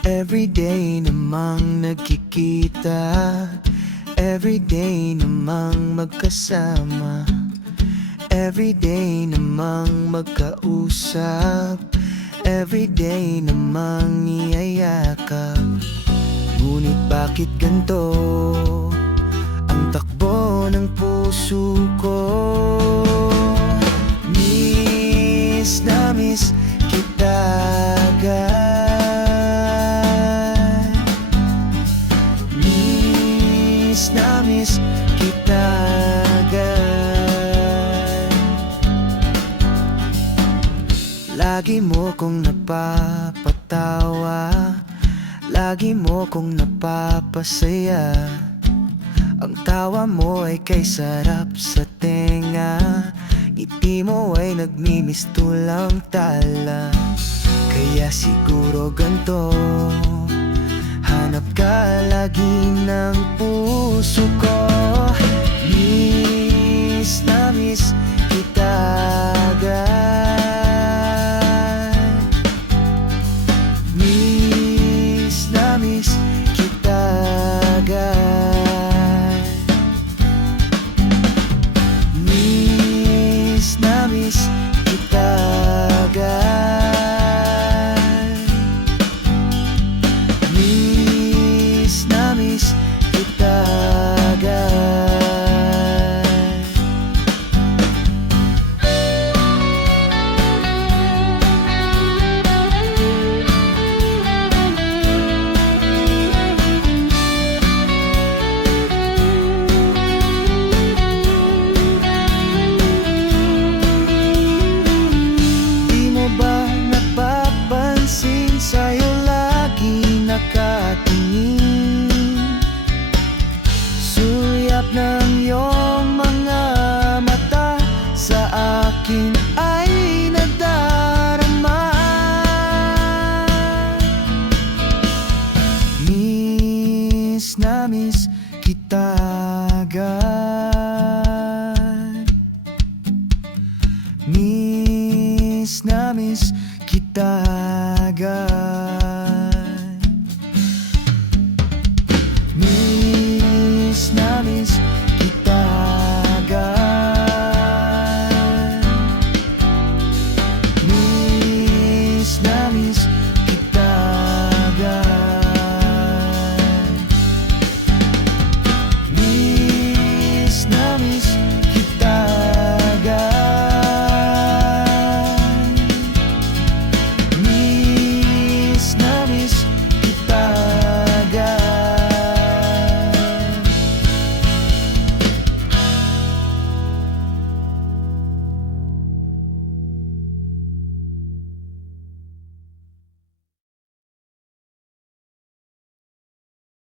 Everyday namang nagkikita, everyday namang magkasama, everyday namang magkausap, everyday namang iyayakap. Ngunit bakit ganito ang takbo ng puso ko? Miss na miss kita agad. Miss na miss kita agad. Lagi mo kong napapatawa, lagi mo kong napapasaya. Ang tawa mo ay kay sarap sa tenga, ngiti mo ay nagmimistulang tala. Kaya siguro ganto, hanap ka lagi ng puso ko. Miss na miss kita agad. Miss na miss kita agad. Miss na miss kita agad. Miss na miss kita agad. Suyap ng iyong mga mata sa akin ay nadarama. Miss na miss kita agad. Miss na miss kita agad.